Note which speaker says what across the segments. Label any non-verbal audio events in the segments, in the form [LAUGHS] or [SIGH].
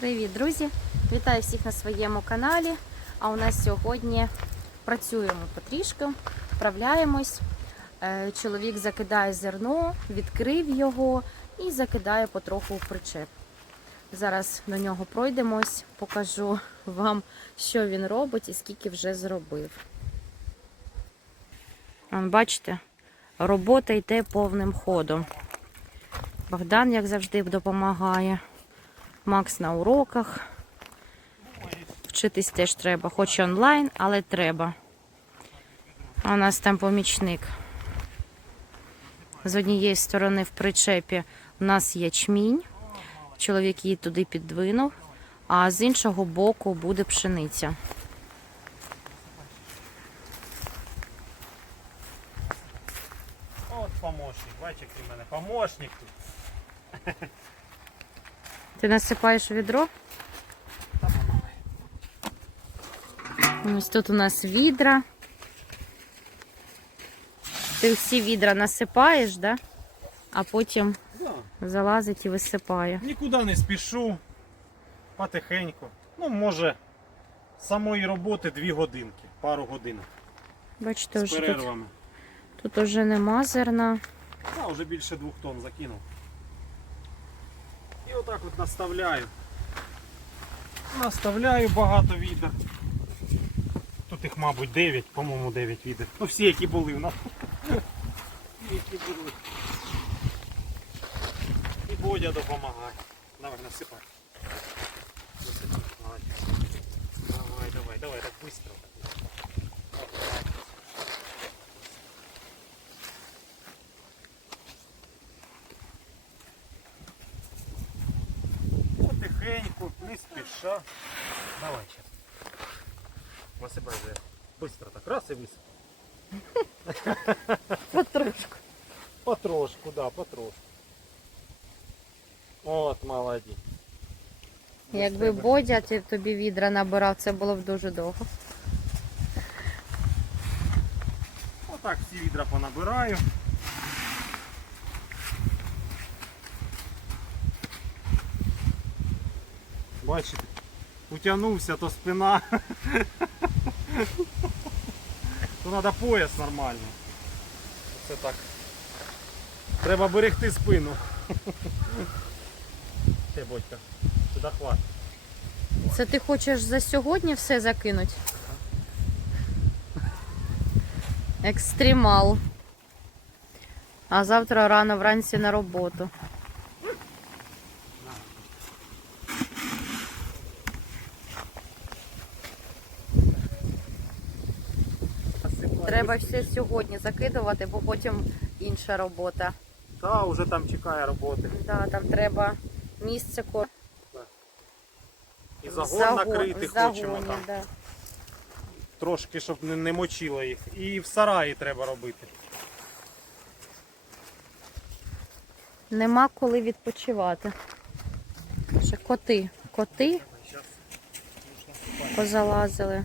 Speaker 1: Привіт, друзі! Вітаю всіх на своєму каналі. А у нас сьогодні працюємо потрішки, вправляємось. Е, Чоловік закидає зерно, відкрив його і закидає потроху в причеп. Зараз до нього пройдемось, покажу вам, що він робить і скільки вже зробив. Бачите, робота йде повним ходом. Богдан, як завжди, допомагає. Макс на уроках. Вчитись теж треба, хоч онлайн, але треба. А у нас там помічник. З однієї сторони в причепі у нас ячмінь. Чоловік її туди піддвинув, а з іншого боку буде пшениця.
Speaker 2: От помощник, який в мене помощник тут.
Speaker 1: Ти насипаєш у відро? Ось тут у нас відра. Ти всі відра насипаєш, да? а потім
Speaker 2: Да.
Speaker 1: залазить і висипає.
Speaker 2: Нікуди не спішу. Потихеньку. Ну, може, самої роботи дві годинки, пару годин.
Speaker 1: Бачите,
Speaker 2: З
Speaker 1: вже тут,
Speaker 2: перервами.
Speaker 1: тут уже нема зерна.
Speaker 2: А, вже більше двох тонн закинув. І отак от наставляю. Наставляю багато відер. Тут їх, мабуть, 9, по-моєму, 9 відер. Ну всі, які були в нас. Які були. І Бодя допомагає. Давай, насипай. Насипай. Давай, давай, давай, так швидко. Потихеньку, не спіша. Давай сейчас. Высыпай же. Быстро так. Раз и высыпай. [LAUGHS]
Speaker 1: Потрошку.
Speaker 2: Потрошку, да, потрошку. От, молодець.
Speaker 1: Якби
Speaker 2: Без тебе.
Speaker 1: Бодя ти- тобі відра набирав, це було б дуже довго.
Speaker 2: Отак всі відра понабираю. Бачите, утягнувся, то спина. То треба пояс нормальний. Це так. Треба берегти спину. Ще, Бодька, сюди хватить.
Speaker 1: Це ти хочеш за сьогодні все закинути? Екстремал. А завтра рано вранці на роботу. Треба все сьогодні закидувати, бо потім інша робота.
Speaker 2: Та, вже там чекає роботи.
Speaker 1: Да, там треба місце ко-
Speaker 2: І загон,
Speaker 1: загон-
Speaker 2: накрити
Speaker 1: в
Speaker 2: хочемо там.
Speaker 1: Да.
Speaker 2: Трошки, щоб не, не мочило їх. І в сараї треба робити.
Speaker 1: Нема коли відпочивати. Ще коти. Коти позалазили.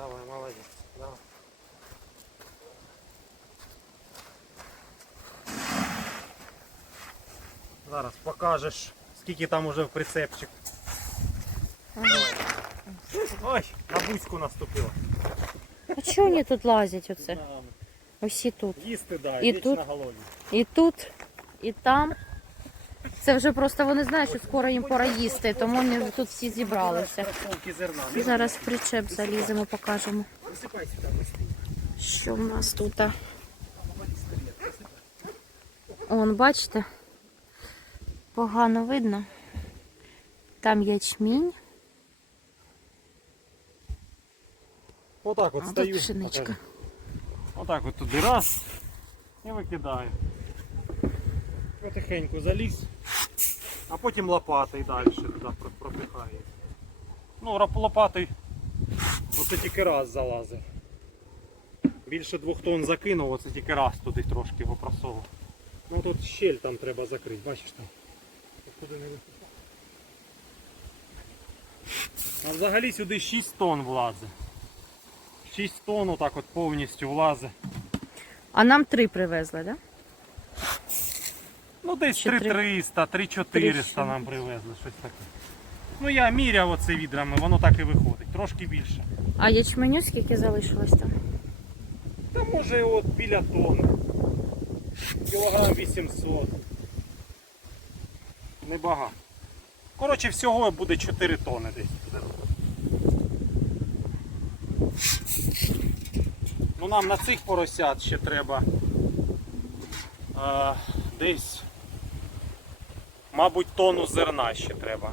Speaker 2: Давай, молодець. Давай. Зараз покажеш, скільки там уже в прицепчик. Давай. Ой, на бузьку наступила.
Speaker 1: А чого вони тут лазять оце?
Speaker 2: На,
Speaker 1: Усі тут.
Speaker 2: Їсти, да,
Speaker 1: І
Speaker 2: вічно
Speaker 1: тут?
Speaker 2: голодні.
Speaker 1: І тут, і там. Це вже просто вони знають, що скоро їм пора їсти, тому вони тут всі зібралися. Зараз в причеп заліземо, покажемо, що в нас тут. Он, бачите? Погано видно. Там ячмінь,
Speaker 2: Отак от
Speaker 1: а
Speaker 2: стою.
Speaker 1: пшеничка.
Speaker 2: Отак от туди раз і викидаю. Потихеньку заліз, а потім лопатою далі туди про- пропихаю. Ну, лопатою оце тільки раз залазив. Більше двох тонн закинув, оце тільки раз туди трошки його просовував. Ну тут щель там треба закрити, бачиш там. Туди не вихопав. А взагалі сюди 6 тонн влазить. 6 тонн отак от повністю влазить.
Speaker 1: А нам три привезли, так? Да?
Speaker 2: Ну, десь
Speaker 1: Чи три-
Speaker 2: 3300, 3400 нам привезли, щось таке. Ну я міряв оце відрами, воно так і виходить, трошки більше.
Speaker 1: А ячменю скільки залишилось там?
Speaker 2: Та може от біля тонни. Кілограм 800. Небагато. Коротше, всього буде 4 тонни десь. Ну нам на цих поросят ще треба е, десь, мабуть, тонну зерна ще треба.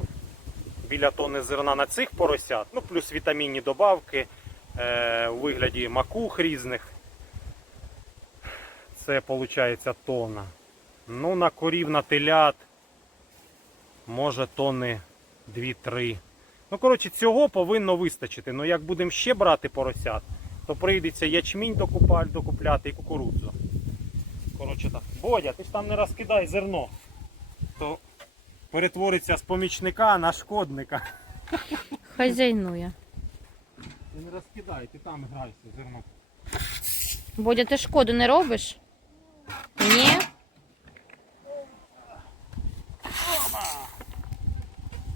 Speaker 2: Біля тонни зерна на цих поросят, ну плюс вітамінні добавки е, у вигляді макух різних. Це виходить тонна. Ну, на корів, на телят, може тонни 2-3. Ну, коротше, цього повинно вистачити. Ну, як будемо ще брати поросят, то прийдеться ячмінь докупаль, докупляти і кукурудзу. Коротше так. Бодя, ти ж там не розкидай зерно. То перетвориться з помічника на шкодника.
Speaker 1: Хазяйнує.
Speaker 2: Ти не розкидай, ти там грайся зерно.
Speaker 1: Бодя, ти шкоду не робиш? Ні?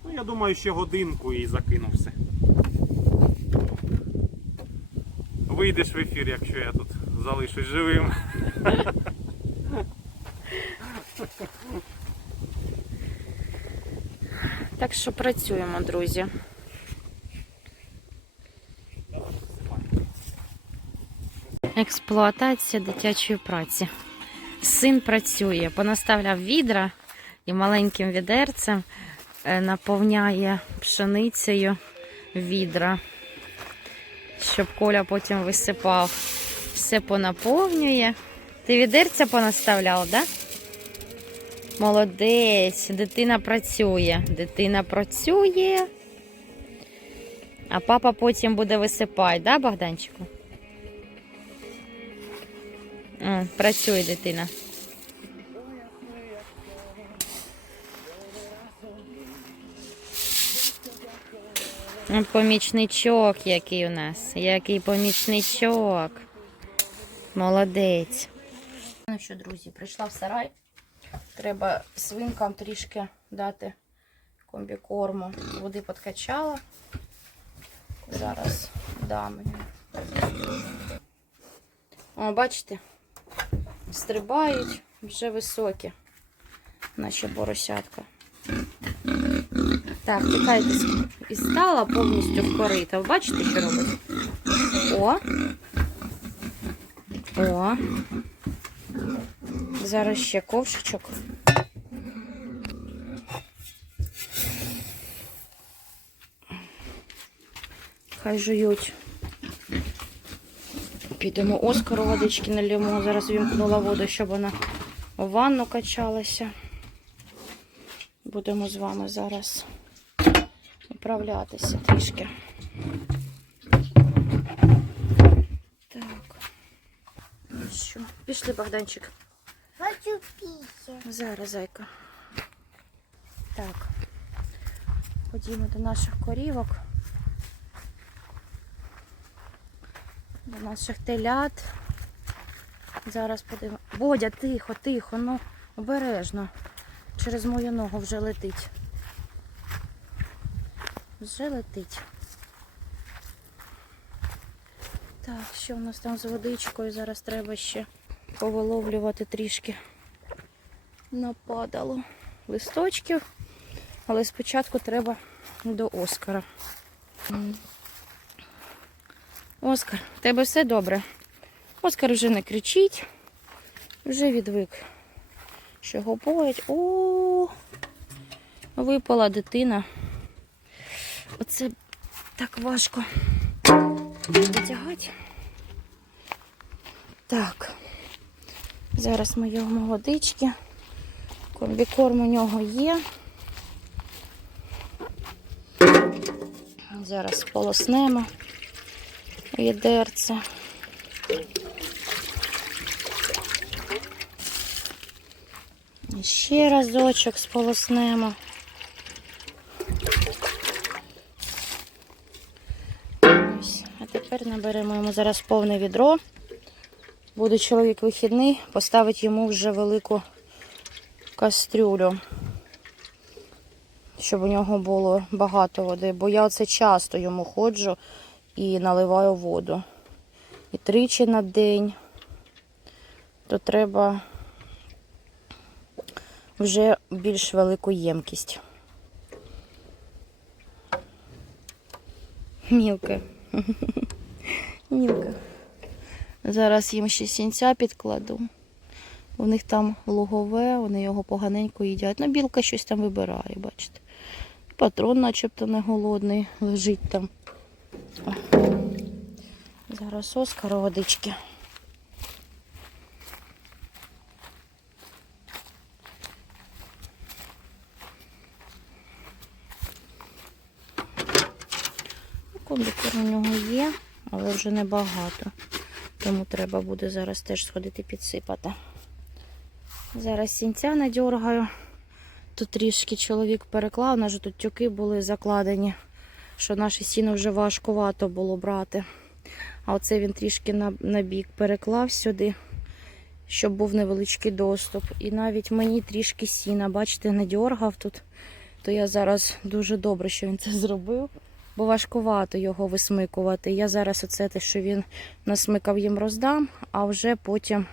Speaker 2: Ну, я думаю, ще годинку і закину все. Вийдеш в ефір, якщо я тут залишусь живим.
Speaker 1: Так що працюємо, друзі. Експлуатація дитячої праці. Син працює, понаставляв відра і маленьким відерцем е, наповняє пшеницею відра, щоб Коля потім висипав. Все понаповнює. Ти відерця понаставляв, так? Да? Молодець, дитина працює. Дитина працює. А папа потім буде висипати, да, Богданчику? Працює дитина. Помічничок який у нас. Який помічничок. Молодець. Ну що, друзі, прийшла в сарай. Треба свинкам трішки дати комбікорму. Води подкачала. Зараз дам. О, бачите, стрибають вже високі, наче поросятка. Так, тікайте і стала повністю в корита. Бачите, що робить? О. О. Зараз ще ковшичок. Хай жують. Підемо Оскару водички налємо. Зараз вімкнула воду, щоб вона у ванну качалася. Будемо з вами зараз управлятися трішки. Так. Що, пішли, Богданчик.
Speaker 3: Хочу піти.
Speaker 1: Зараз, зайка. Так. Ходімо до наших корівок. До наших телят. Зараз подивимо. Бодя, тихо, тихо, ну обережно. Через мою ногу вже летить. Вже летить. Так, що в нас там з водичкою? Зараз треба ще повиловлювати трішки нападало листочків, але спочатку треба до Оскара. Оскар, в тебе все добре. Оскар вже не кричить, вже відвик, що його. О, випала дитина. Оце так важко витягати. Так. Зараз ми його водички. Комбікорм у нього є. Зараз полоснемо відерце. Ще разочок сполоснемо. Ось. А тепер наберемо йому зараз повне відро. Буде чоловік вихідний, поставить йому вже велику кастрюлю, щоб у нього було багато води, бо я оце часто йому ходжу і наливаю воду. І тричі на день, то треба вже більш велику ємкість. Мілка. [LAUGHS] Мілка. Зараз їм ще сінця підкладу. У них там лугове, вони його поганенько їдять. Ну, білка щось там вибирає, бачите. Патрон начебто не голодний, лежить там. Зараз Оскару водички. Ну, у нього є, але вже небагато. Тому треба буде зараз теж сходити підсипати. Зараз сінця надьоргаю. Тут трішки чоловік переклав, у нас тут тюки були закладені, що наше сіно вже важкувато було брати. А оце він трішки на, на бік переклав сюди, щоб був невеличкий доступ. І навіть мені трішки сіна, бачите, надьоргав тут. То я зараз дуже добре, що він це зробив, бо важкувато його висмикувати. Я зараз оце те, що він насмикав їм роздам, а вже потім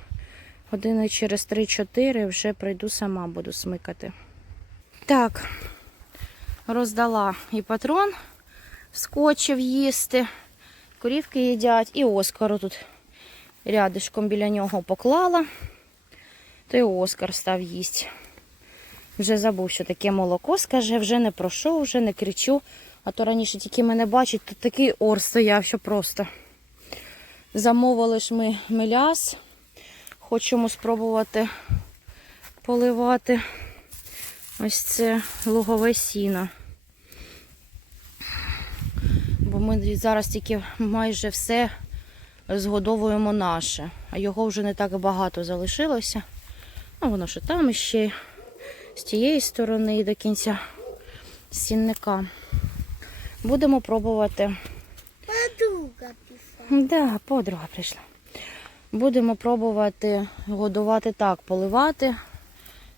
Speaker 1: години через 3-4 вже прийду сама буду смикати. Так, роздала і патрон, вскочив їсти, корівки їдять, і Оскару тут рядишком біля нього поклала, то і Оскар став їсти. Вже забув, що таке молоко, скаже, вже не прошу, вже не кричу. А то раніше тільки мене бачить, тут такий ор стояв, що просто. Замовили ж ми меляс. Хочемо спробувати поливати ось це лугове сіно. Бо ми зараз тільки майже все згодовуємо наше, а його вже не так багато залишилося. А воно що там іще з тієї сторони і до кінця сінника. Будемо пробувати.
Speaker 3: Подруга пішла.
Speaker 1: Да, подруга прийшла. Будемо пробувати годувати так, поливати.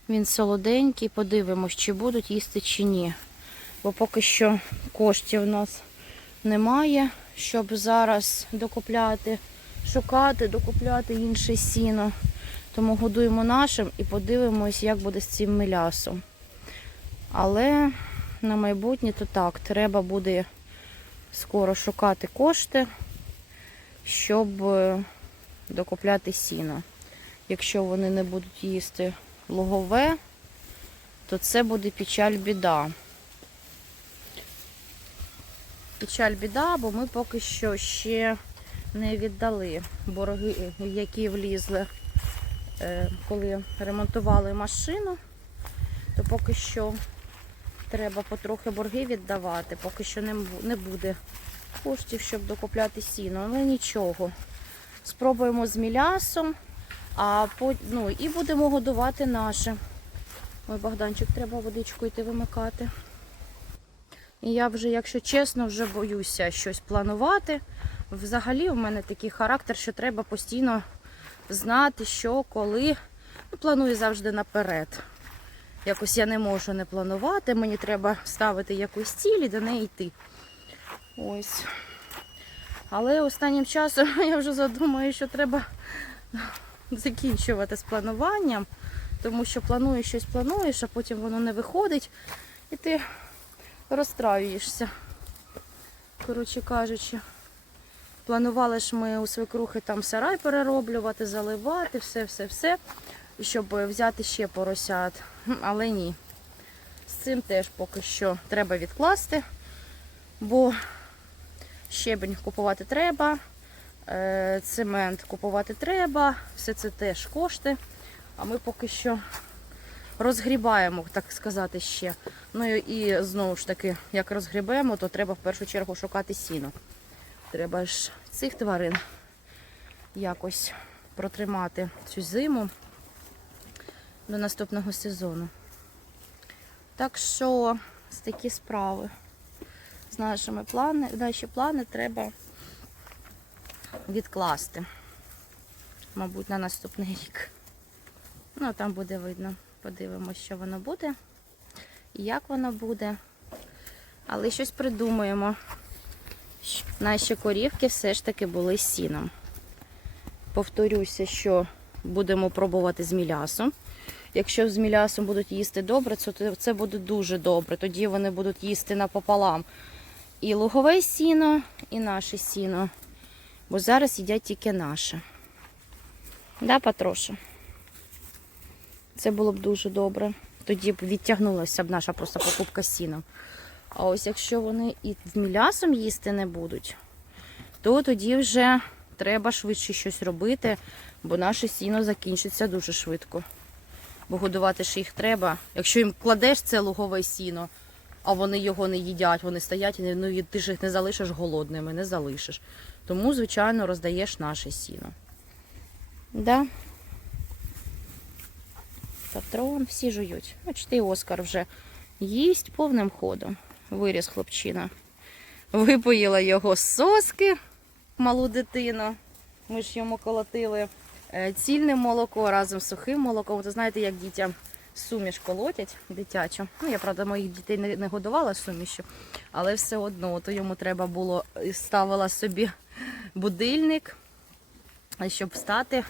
Speaker 1: Він солоденький, подивимось, чи будуть їсти, чи ні. Бо поки що коштів у нас немає, щоб зараз докупляти, шукати, докупляти інше сіно. Тому годуємо нашим і подивимось, як буде з цим мелясом. Але на майбутнє то так, треба буде скоро шукати кошти, щоб е, докупляти сіно. Якщо вони не будуть їсти лугове, то це буде печаль біда. Печаль біда, бо ми поки що ще не віддали борги, які влізли, е, коли ремонтували машину, то поки що треба потрохи борги віддавати, поки що не, буде коштів, щоб докупляти сіно. Але нічого. Спробуємо з мілясом, а по, ну, і будемо годувати наше. Ой, Богданчик, треба водичку йти вимикати. І я вже, якщо чесно, вже боюся щось планувати. Взагалі в мене такий характер, що треба постійно знати, що, коли. Ну, Планую завжди наперед. Якось я не можу не планувати, мені треба ставити якусь ціль і до неї йти. Ось. Але останнім часом [LAUGHS] я вже задумаю, що треба закінчувати з плануванням, тому що плануєш щось плануєш, а потім воно не виходить, і ти розстраюєшся. Коротше кажучи, планували ж ми у свекрухи там сарай перероблювати, заливати, все-все-все, щоб взяти ще поросят. Але ні. З цим теж поки що треба відкласти, бо щебень купувати треба, е, цемент купувати треба, все це теж кошти. А ми поки що розгрібаємо, так сказати, ще. Ну і знову ж таки, як розгрібаємо, то треба в першу чергу шукати сіно. Треба ж цих тварин якось протримати цю зиму до наступного сезону. Так що ось такі справи з нашими плани, наші плани треба відкласти, мабуть, на наступний рік. Ну, там буде видно. Подивимось, що воно буде і як воно буде. Але щось придумаємо, наші корівки все ж таки були з сіном. Повторюся, що будемо пробувати з мілясом. Якщо з мілясом будуть їсти добре, то це буде дуже добре. Тоді вони будуть їсти напополам і лугове сіно, і наше сіно. Бо зараз їдять тільки наше. Да, Патроша? Це було б дуже добре. Тоді б відтягнулася б наша просто покупка сіна. А ось якщо вони і з м'ясом їсти не будуть, то тоді вже треба швидше щось робити, бо наше сіно закінчиться дуже швидко. Бо годувати ж їх треба. Якщо їм кладеш це лугове сіно, а вони його не їдять, вони стоять і ну, ти ж їх не залишиш голодними, не залишиш. Тому, звичайно, роздаєш наше сіно. Да? Патрон, всі жують. Бачите, Оскар вже їсть повним ходом. Виріс хлопчина. Випоїла його соски, малу дитину. Ми ж йому колотили цільне молоко разом з сухим молоком. Ви знаєте, як дітям суміш колотять дитячу. Ну, я, правда, моїх дітей не, не годувала сумішю, але все одно, то йому треба було е, ставила собі будильник, щоб встати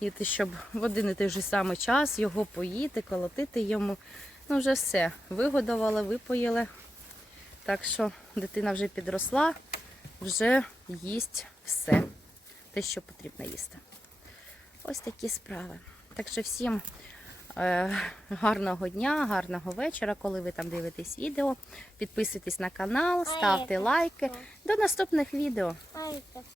Speaker 1: і щоб в один і той же самий час його поїти, колотити йому. Ну, вже все. Вигодували, випоїли. Так що дитина вже підросла, вже їсть все, те, що потрібно їсти. Ось такі справи. Так що всім е, гарного дня, гарного вечора, коли ви там дивитесь відео. Підписуйтесь на канал, ставте лайки. До наступних відео.